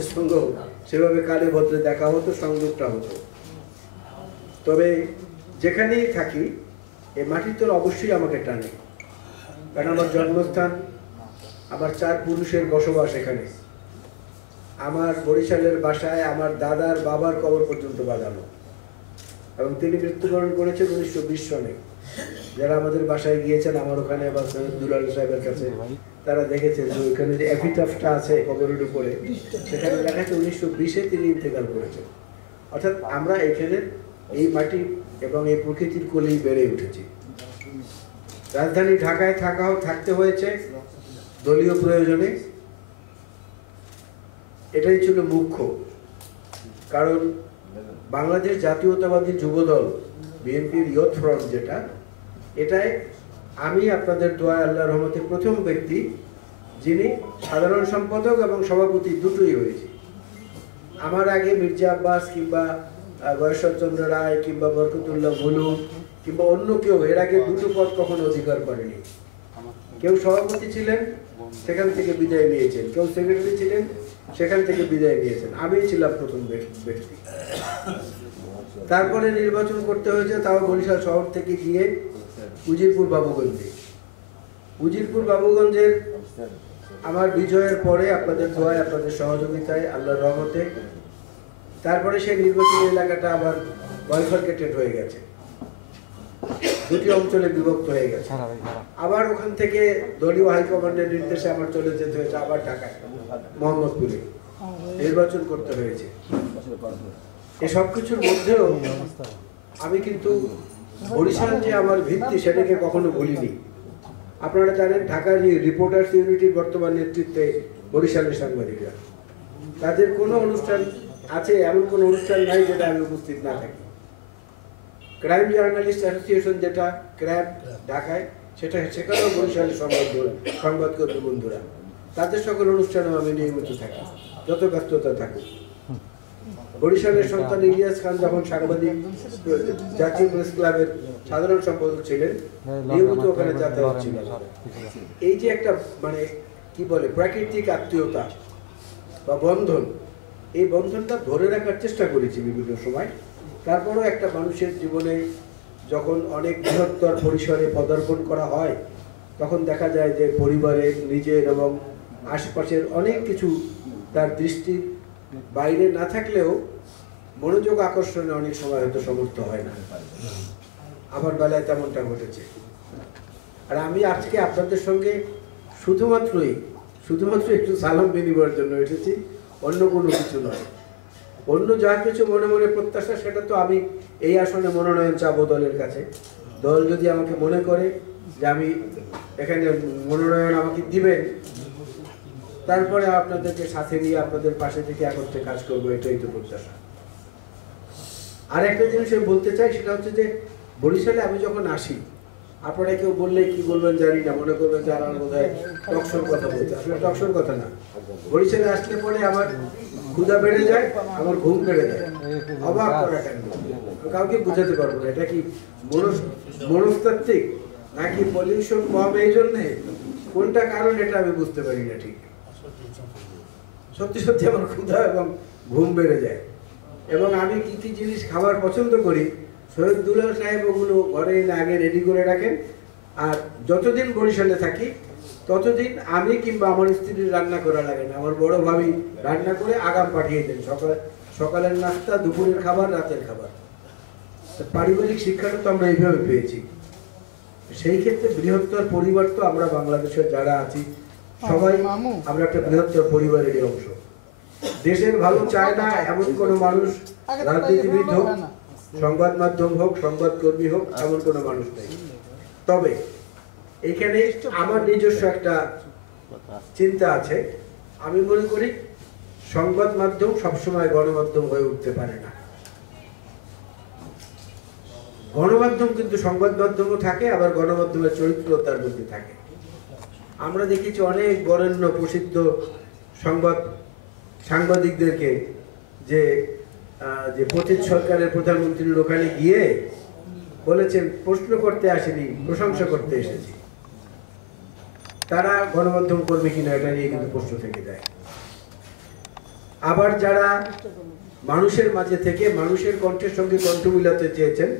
আপনাদের সঙ্গেও সেভাবে কালে ভদ্রে দেখা হতো, সংযোগটা হতো। তবে যেখানেই থাকি এই মাটির তোর অবশ্যই আমাকে টানে, কারণ আমার জন্মস্থান, আমার 4 পুরুষের বসবাস এখানে। আমার বরিশালের বাসায় আমার দাদার বাবার কবর পর্যন্ত বাঁধানো, এবং তিনি মৃত্যুবরণ করেছেন 1920 সনে। যারা আমাদের বাসায় গিয়েছেন আমার ওখানে বা দুলাল সাহেবের কাছে, তারা দেখেছেন যে ওইখানে যে এপিটাফটা আছে কবরের উপরে, সেখানে দেখা যাচ্ছে 1920-এ তিনি ইন্তেকাল করেছেন। অর্থাৎ আমরা এখানে এই মাটি এবং এই প্রকৃতির কোলেই বেড়ে উঠেছি। রাজধানী ঢাকায় থাকতে হয়েছে দলীয় প্রয়োজনে, এটাই ছিল মুখ্য কারণ। বাংলাদেশ জাতীয়তাবাদী যুবদল বিএনপির ইয়ুথ ফ্রন্ট যেটা, এটাই আমি আপনাদের দোয়ায় আল্লাহর রহমতে প্রথম ব্যক্তি যিনি সাধারণ সম্পাদক এবং সভাপতি দুটোই হয়েছে। আমার আগে মির্জা আব্বাস কিংবা গয়েশ্বরচন্দ্র রায় কিংবা বরকতুল্লাহ ভুলু কিংবা অন্য কেউ এর আগে দুটো পদ কখনো অধিকার করেনি। কেউ সভাপতি ছিলেন, সেখান থেকে বিদায় নিয়েছেন, কেউ সেক্রেটারি ছিলেন, সেখান থেকে বিদায় নিয়েছেন। আমিই ছিলাম প্রথম ব্যক্তি। তারপরে নির্বাচন করতে হয়েছে, তাও বরিশাল শহর থেকে গিয়ে উজিরপুর বাবুগঞ্জে। উজিরপুর বাবুগঞ্জের আমার বিজয়ের পরে আপনাদের দোয়ায়, আপনাদের সহযোগিতায়, আল্লাহর রহমতে তারপরে সেই নির্বাচনী এলাকাটা আবার বয়ফার্কেটেড হয়ে গেছে, দুটি অঞ্চলে বিভক্ত হয়ে গেছে। আবার ওখান থেকে দলীয় হাইকমান্ডের নির্দেশে আমার চলে যেতে হয়েছে আবার ঢাকায় মোহাম্মদপুরে নির্বাচন করতে হয়েছে। এই সব কিছুর মধ্যেও আমি কিন্তু বরিশাল যে আমার ভিত্তি সেটাকে কখনো ভুলিনি। আপনারা জানেন ঢাকার যে রিপোর্টার্স ইউনিটির বর্তমান নেতৃত্বে বরিশালের সাংবাদিকরা, তাদের কোনো অনুষ্ঠান আছে, এমন কোনো অনুষ্ঠান নাই যেটা আমি উপস্থিত না থাকি। ক্রাইম জার্নালিস্ট অ্যাসোসিয়েশন যেটা ক্র্যাব ঢাকায়, সেখানেও বরিশালের সংবাদকর্মী বন্ধুরা, তাদের সকল অনুষ্ঠানেও আমি নিয়মিত থাকি, যত ব্যস্ততা থাকুক। বরিশালের সন্তান ইলিয়াস খান যখন সাংবাদিক জাতীয় প্রেস ক্লাবের সাধারণ সম্পাদক ছিলেন, নিয়মিত ওখানে যাতায়াত ছিল। এই যে একটা মানে কি বলে প্রাকৃতিক আত্মীয়তা বা বন্ধন, এই বন্ধনটা ধরে রাখার চেষ্টা করেছি বিভিন্ন সময়। তারপরেও একটা মানুষের জীবনে যখন অনেক বৃহত্তর পরিসরে পদার্পণ করা হয়, তখন দেখা যায় যে পরিবারের, নিজের এবং আশপাশের অনেক কিছু তার দৃষ্টির বাইরে না থাকলেও মনোযোগ আকর্ষণে অনেক সময় হয়তো সমর্থ হয় না। আমার বেলায় তেমনটা ঘটেছে। আর আমি আজকে আপনাদের সঙ্গে শুধুমাত্র একটু সালাম বিনিময়ের জন্য এসেছি, অন্য কোনো কিছু নয়। অন্য যা কিছু মনে মনে প্রত্যাশা, সেটা তো আমি এই আসনে মনোনয়ন চাবো দলের কাছে। দল যদি আমাকে মনে করে যে আমি এখানে মনোনয়ন আমাকে দিবেন, তারপরে আপনাদেরকে সাথে নিয়ে আপনাদের পাশে থেকে একত্রে কাজ করবো, এটাই তো প্রত্যাশা। আর একটা জিনিস আমি বলতে চাই, সেটা হচ্ছে যে বরিশালে আমি যখন আসি, আপনারা কেউ বললে কি বলবেন জানি না, মনে করবেন যে আমার বোধ হয় টকশোর কথা বলতে। আসলে টকশোর কথা না, বরিশালে আসলে পরে আমার ক্ষুধা বেড়ে যায়, আমার ঘুম বেড়ে যায়। অবাক করা কেন, কাউকে বুঝাতে পারবো না। এটা কি মনস্তাত্ত্বিক নাকি পলিউশন কম এই জন্যে, কোনটা কারণ এটা আমি বুঝতে পারি না ঠিক। সত্যি সত্যি আমার ক্ষুধা এবং ঘুম বেড়ে যায়। এবং আমি কি কি জিনিস খাবার পছন্দ করি, সৈয়দ দুলাল সাহেব ওগুলো ঘরে এনে আগে রেডি করে রাখেন। আর যতদিন বরিশালে থাকি ততদিন আমি কিংবা আমার স্ত্রীর রান্না করা লাগে না, আমার বড় ভাবি রান্না করে আগাম পাঠিয়ে দেন। সকালের নাস্তা, দুপুরের খাবার, রাতের খাবার। পারিবারিক শিক্ষাটা তো আমরা এইভাবে পেয়েছি। সেই ক্ষেত্রে বৃহত্তর পরিবার তো আমরা বাংলাদেশের যারা আছি সবাই আমরা একটা বৃহত্তর পরিবারেরই অংশ। দেশের ভালো চায় না এমন কোনো মানুষ, রাজনীতিবিদ হোক, সংবাদ মাধ্যম হোক, সংবাদকর্মী হোক, এমন কোনো মানুষ নেই। তবে এখানে আমার নিজস্ব একটা চিন্তা আছে। আমি মনে করি সংবাদ মাধ্যম সবসময় গণমাধ্যম হয়ে উঠতে পারে না। গণমাধ্যম কিন্তু সংবাদ মাধ্যমও থাকে, আবার গণমাধ্যমের চরিত্র তার মধ্যে থাকে। আমরা দেখেছি অনেক বরেণ্য প্রসিদ্ধ সাংবাদিকদেরকে যে পতিত সরকারের প্রধানমন্ত্রীর ওখানে গিয়ে বলেছেন প্রশ্ন করতে আসেনি, প্রশংসা করতে এসেছি। তারা গণমাধ্যম কর্মী কিনা এটা নিয়ে কিন্তু প্রশ্ন থেকে যায়। আবার যারা মানুষের মাঝে থেকে মানুষের কণ্ঠের সঙ্গে কণ্ঠ মিলাতে চেয়েছেন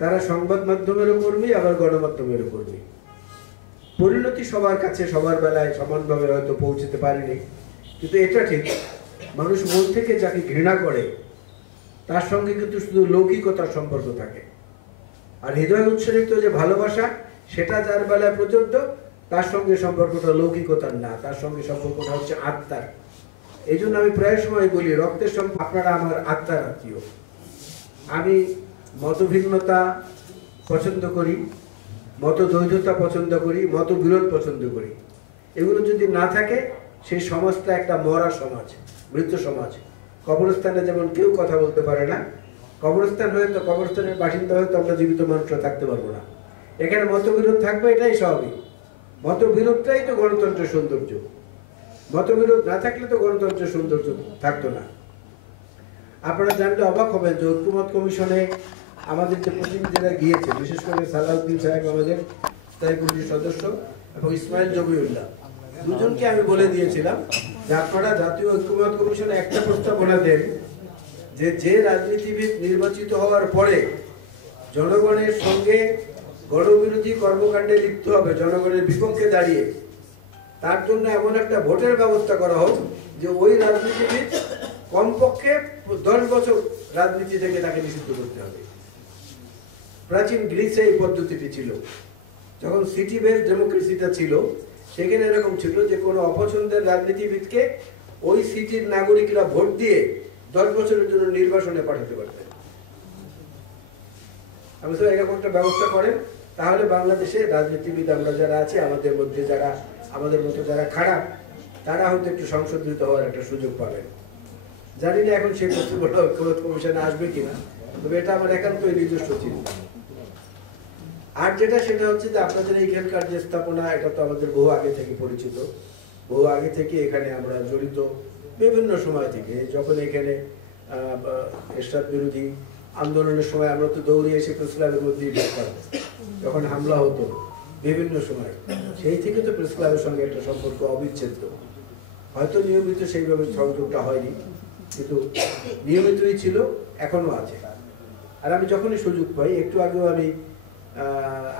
তারা সংবাদ মাধ্যমেরও কর্মী, আবার গণমাধ্যমেরও কর্মী। পরিণতি সবার কাছে সবার বেলায় সমানভাবে হয়তো পৌঁছতে পারেনি, কিন্তু এটা ঠিক, মানুষ মন থেকে যাকে ঘৃণা করে তার সঙ্গে কিন্তু শুধু লৌকিকতার সম্পর্ক থাকে। আর হৃদয় উৎসরিত যে ভালোবাসা, সেটা যার বেলায় প্রযোজ্য, তার সঙ্গে সম্পর্কটা লৌকিকতার না, তার সঙ্গে সম্পর্কটা হচ্ছে আত্মার। এই জন্য আমি প্রায় সময় বলি, রক্তের সম্পর্ক আপনারা আমার আত্মার আত্মীয়। আমি মতভিন্নতা পছন্দ করি, মতদ্বৈধতা পছন্দ করি, মতবিরোধ পছন্দ করি। এগুলো যদি না থাকে সেই সমাজটা একটা মরা সমাজ, মৃত সমাজ। কবরস্থানে যেমন কেউ কথা বলতে পারে না, কবরস্থান হয়তো কবরস্থানের বাসিন্দা হয়তো আমরা জীবিত মানুষরা থাকতে পারবো না। এখানে মতবিরোধ থাকবে, এটাই স্বাভাবিক। মতবিরোধটাই তো গণতন্ত্রের সৌন্দর্য। মতবিরোধ না থাকলে তো গণতন্ত্রের সৌন্দর্য থাকতো না। আপনারা জানলে অবাক হবেন যে ঐক্যমত কমিশনে আমাদের যে প্রতিনিধিরা গিয়েছে, বিশেষ করে সালাউদ্দিন সাহেব আমাদের স্থায়ী কমিটির সদস্য এবং ইসমাইল জবিউল্লাহ, দুজনকে আমি বলে দিয়েছিলাম যে আপনারা জাতীয় ঐক্যমত কমিশনে একটা প্রস্তাবনা দেন যে যে রাজনীতিবিদ নির্বাচিত হওয়ার পরে জনগণের সঙ্গে গণবিরোধী কর্মকাণ্ডে লিপ্ত হবে, জনগণের বিপক্ষে দাঁড়িয়ে, তার জন্য এমন একটা ভোটের ব্যবস্থা করা হোক যে ওই রাজনীতিবিদ কমপক্ষে 10 বছর রাজনীতি থেকে তাকে নিষিদ্ধ করতে হবে। প্রাচীন গ্রিসে এই পদ্ধতিটি ছিল। যখন সিটি বেস ডেমোক্রেসিটা ছিল, সেখানে এরকম ছিল যে কোনো অপছন্দের রাজনীতিবিদকে ওই সিটির নাগরিকরা ভোট দিয়ে 10 বছরের জন্য নির্বাসনে পাঠাতে পারতেন। আমি তো এরকম একটা ব্যবস্থা করেন, তাহলে বাংলাদেশে রাজনীতিবিদ আমরা যারা আছি, আমাদের মধ্যে যারা আমাদের মতো যারা খারাপ, তারা হয়তো একটু সংশোধিত হওয়ার একটা সুযোগ পাবেন। জানি না এখন সেই প্রস্তাবটা ঐক্যমত কমিশনে আসবে কিনা, তবে এটা আমার একান্তই নিজস্ব চিন্তা। আর যেটা সেটা হচ্ছে যে আপনাদের এইখানকার যে স্থাপনা, এটা তো আমাদের বহু আগে থেকে পরিচিত, বহু আগে থেকে এখানে আমরা জড়িত, বিভিন্ন সময় থেকে। যখন এখানে এরশাদ বিরোধী আন্দোলনের সময় আমরা তো দৌড়ে এসে প্রেস ক্লাবের মধ্যেই ঢুকতাম, যখন হামলা হতো বিভিন্ন সময়, সেই থেকে তো প্রেস ক্লাবের সঙ্গে একটা সম্পর্ক অবিচ্ছেদ্য। হয়তো নিয়মিত সেইভাবে সংযোগটা হয়নি, কিন্তু নিয়মিতই ছিল, এখনো আছে। আর আমি যখনই সুযোগ পাই, একটু আগেও আমি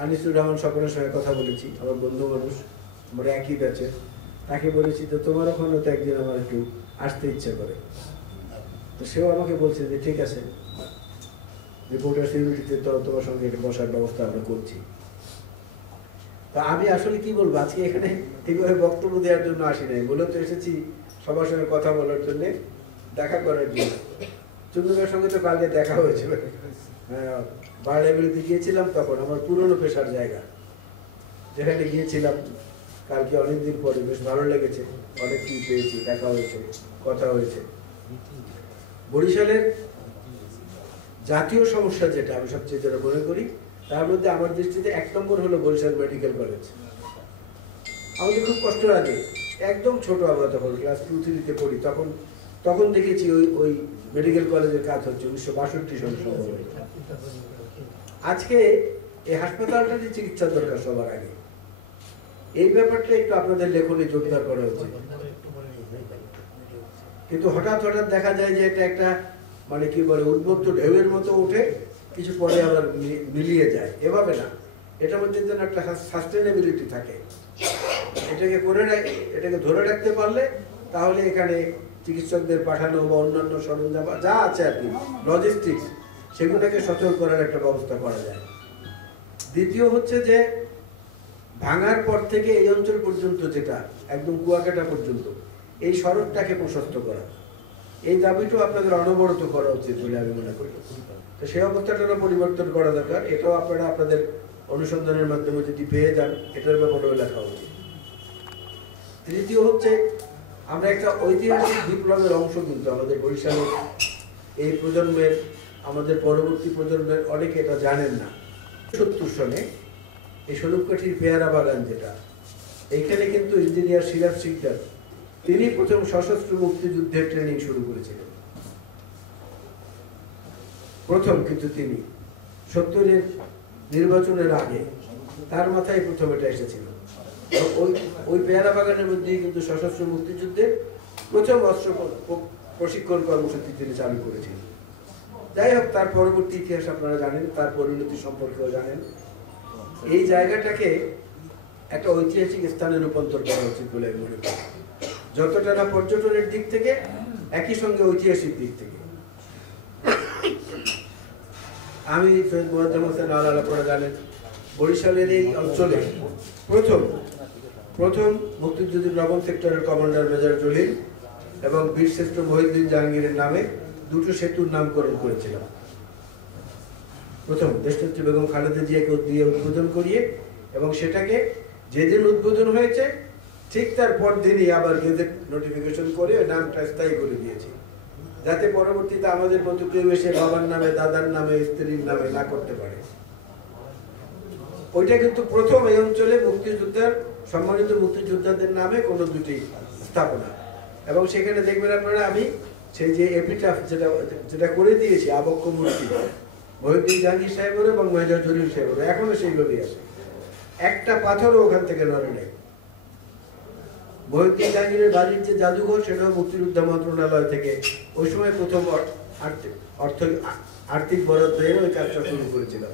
আনিসুর রহমান স্বপনের সঙ্গে কথা বলেছি, আমার বন্ধু মানুষ, আমরা একই ব্যাচের, তাকে বলেছি তো তোমার ওখানে তো একদিন আমার একটু আসতে ইচ্ছে করে। তো সেও আমাকে বলছে যে ঠিক আছে, রিপোর্টার সিকিউরিটিতে তো তোমার সঙ্গে একটা বসার ব্যবস্থা আমরা করছি। তো আমি আসলে কি বলবো, আজকে এখানে ঠিকভাবে বক্তব্য দেওয়ার জন্য আসি নাই, মূলত এসেছি সবার সঙ্গে কথা বলার জন্য, দেখা করার জন্য। চন্দ্রবের সঙ্গে তো কালকে দেখা হয়েছিল, বার লাইব্রেরিতে গিয়েছিলাম, তখন আমার পুরনো পেশার জায়গা, যেখানে গিয়েছিলাম কালকে অনেকদিন পরে, বেশ ভালো লেগেছে, অনেক কিছু পেয়েছি, দেখা হয়েছে, কথা হয়েছে। বরিশালের জাতীয় সমস্যা যেটা আমি সবচেয়ে যেটা মনে করি, তার মধ্যে আমার দৃষ্টিতে 1 নম্বর হলো বরিশাল মেডিকেল কলেজ। আমাদের খুব কষ্ট লাগে, একদম ছোট আমরা তখন ক্লাস 2-3-তে পড়ি, তখন দেখেছি ওই মেডিকেল কলেজের কাজ হচ্ছে 1962 সালে সম্ভব। আজকে এই হাসপাতালটাতে চিকিৎসা দরকার সবার আগে, এই ব্যাপারটা একটু আপনাদের লেখনে জোরদার করা হচ্ছে। কিন্তু হঠাৎ হঠাৎ দেখা যায় যে এটা একটা মানে কি বলে উদ্বুদ্ধ ঢেউয়ের মতো উঠে, কিছু পরে আবার মিলিয়ে যায়। এভাবে না, এটার মধ্যে যেন একটা সাস্টেনেবিলিটি থাকে। এটাকে ধরে রাখতে পারলে তাহলে এখানে চিকিৎসকদের পাঠানো বা অন্যান্য সরঞ্জাম যা আছে আর কি, লজিস্টিক্স, সেগুলোকে সচল করার একটা ব্যবস্থা করা যায়। দ্বিতীয় হচ্ছে যে ভাঙার পর থেকে এই অঞ্চল পর্যন্ত, যেটা একদম কুয়াকাটা পর্যন্ত, এই সড়কটাকে প্রশস্ত করা, এই দাবিটাও আপনাদের অনবরত করা উচিত বলে আমি মনে করি। তো সেই অবস্থাটারও পরিবর্তন করা দরকার। এটাও আপনারা আপনাদের অনুসন্ধানের মাধ্যমে যদি পেয়ে যান, এটার ব্যাপারেও লেখা উচিত। তৃতীয় হচ্ছে আমরা একটা ঐতিহাসিক বিপ্লবের অংশ, কিন্তু আমাদের বরিশালের এই প্রজন্মের, আমাদের পরবর্তী প্রজন্মের অনেকে এটা জানেন না। 70 সনে এই স্বরূপকাঠির পেয়ারা বাগান যেটা, এইখানে কিন্তু ইঞ্জিনিয়ার সিরাজ সিকদার, তিনি প্রথম সশস্ত্র মুক্তিযুদ্ধের ট্রেনিং শুরু করেছিলেন, প্রথম। কিন্তু তিনি 70-এর নির্বাচনের আগে তার মাথায় প্রথম এটা এসেছিল। ওই পেয়ারা বাগানের মধ্যেই কিন্তু সশস্ত্র মুক্তিযুদ্ধের প্রথম অস্ত্র প্রশিক্ষণ কর্মসূচি তিনি চালু করেছিলেন। যাই হোক, তার পরবর্তী ইতিহাস আপনারা জানেন, তার পরিণতি সম্পর্কেও জানেন। এই জায়গাটাকে একটা ঐতিহাসিক স্থানে রূপান্তর করা উচিত বলে আমি মনে করি, যতটা না পর্যটনের দিক থেকে একই সঙ্গে ঐতিহাসিক দিক থেকে। আমি সৈয়দ মোয়াজ্জেম হোসেন আল আপনারা জানেন, বরিশালের এই অঞ্চলে প্রথম মুক্তিযুদ্ধের ৯ম সেক্টরের কমান্ডার মেজর জলিল এবং বীরশ্রেষ্ঠ মহিউদ্দিন জাহাঙ্গীরের নামে দুটো সেতুর নামকরণ করেছিলাম। প্রথম দেশনেত্রী বেগম খালেদা জিয়াকে দিয়ে উদ্বোধন করিয়ে, এবং সেটাকে যেদিন উদ্বোধন হয়েছে ঠিক তার পর দিনই আবার গেজেট নোটিফিকেশন করে নামটা স্থায়ী করে দিয়েছি, যাতে পরবর্তীতে আমাদের মতো কেউ এসে বাবার নামে, দাদার নামে, স্ত্রীর নামে না করতে পারে। ওইটা কিন্তু প্রথম এই অঞ্চলে সম্মানিত মুক্তিযোদ্ধাদের নামে কোনো দুটি স্থাপনা। এবং সেখানে দেখবেন আপনারা, আমি সেই যে এপিটাফ যেটা করে দিয়েছি, আবক্ষ মূর্তি মহিউদ্দিন জাহাঙ্গীর সাহেবের এবং মেজর জলিল সাহেবের, এখনো সেইগুলোই আছে, একটা পাথরও ওখান থেকে নড়ে নেই। মহিউদ্দিন জাহাঙ্গীরের বাড়ির যে জাদুঘর, সেটাও মুক্তিযোদ্ধা মন্ত্রণালয় থেকে ওই সময় প্রথম আর্থিক বরাদ্দ এনে ওই কাজটা শুরু করেছিলাম।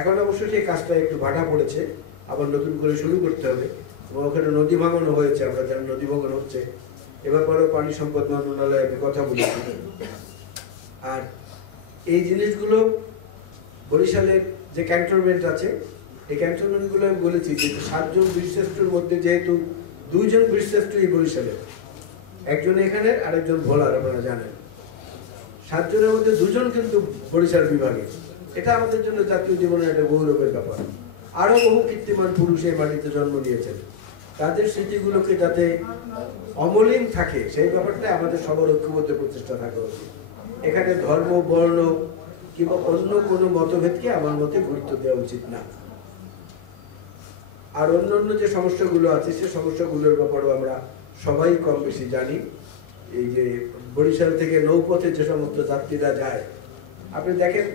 এখন অবশ্য সেই কাজটা একটু ভাটা পড়েছে, আবার নতুন করে শুরু করতে হবে। এবং ওখানে নদী ভাঙনও হয়েছে, আমরা জানি নদী ভাঙন হচ্ছে, এবার পরেও পানি সম্পদ মন্ত্রণালয়ে আমি কথা বলেছি। আর এই জিনিসগুলো বরিশালের যে ক্যান্টনমেন্ট আছে, এই ক্যান্টনমেন্টগুলো আমি বলেছি যে 7 জন বীরশ্রেষ্ঠর মধ্যে যেহেতু 2 জন বীরশ্রেষ্ঠই বরিশালের, একজন এখানের, আরেকজন ভোলার, আপনারা জানেন। 7 জনের মধ্যে 2 জন কিন্তু বরিশাল বিভাগে। এটা আমাদের জন্য জাতীয় জীবনের একটা গৌরবের ব্যাপার। আরো বহু কীর্তিমান পুরুষ এই মাটিতে জন্ম নিয়েছেন, তাদের স্মৃতিগুলোকে যাতে অমলিন থাকে সেই ব্যাপারটা আমাদের সবার ঐক্যবদ্ধ প্রচেষ্টা থাকা উচিত। এখানে ধর্ম, বর্ণ কিংবা অন্য কোনো মতভেদকে আমার মতে গুরুত্ব দেওয়া উচিত না। আর অন্যান্য যে সমস্যাগুলো আছে, সে সমস্যাগুলোর ব্যাপারেও আমরা সবাই কম বেশি জানি। এই যে বরিশাল থেকে নৌপথে যে সমস্ত যাত্রীরা যায়, আপনি দেখেন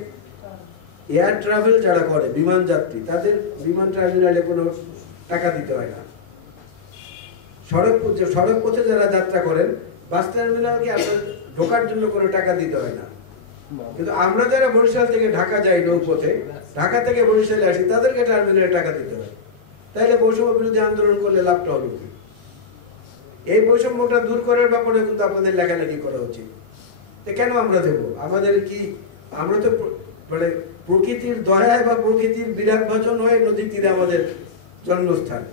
এয়ার ট্রাভেল যারা করে, বিমান যাত্রী, তাদের বিমান টার্মিনালে কোনো টাকা দিতে হয় না। সড়ক পথে যারা যাত্রা করেন, বাস টার্মিনালকে আপনার ঢোকার জন্য কোনো টাকা দিতে হয় না। কিন্তু আমরা যারা বরিশাল থেকে ঢাকা যাই নৌপথে, ঢাকা থেকে বরিশালে আসি, তাদেরকে টার্মিনালে টাকা দিতে হয়। তাইলে বৈষম্য বিরোধী আন্দোলন করলে লাভটা হলো কি? এই বৈষম্যটা দূর করার ব্যাপারে কিন্তু আপনাদের লেখালেখি করা উচিত। কেন আমরা দেবো? আমরা তো মানে প্রকৃতির দয়ায় বা প্রকৃতির বিরাট ভাজন হয়ে নদী তীরে আমাদের জন্মস্থান,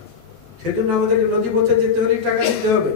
সেজন্য আমাদেরকে নদী পথে যেতে হলেই টাকা দিতে হবে।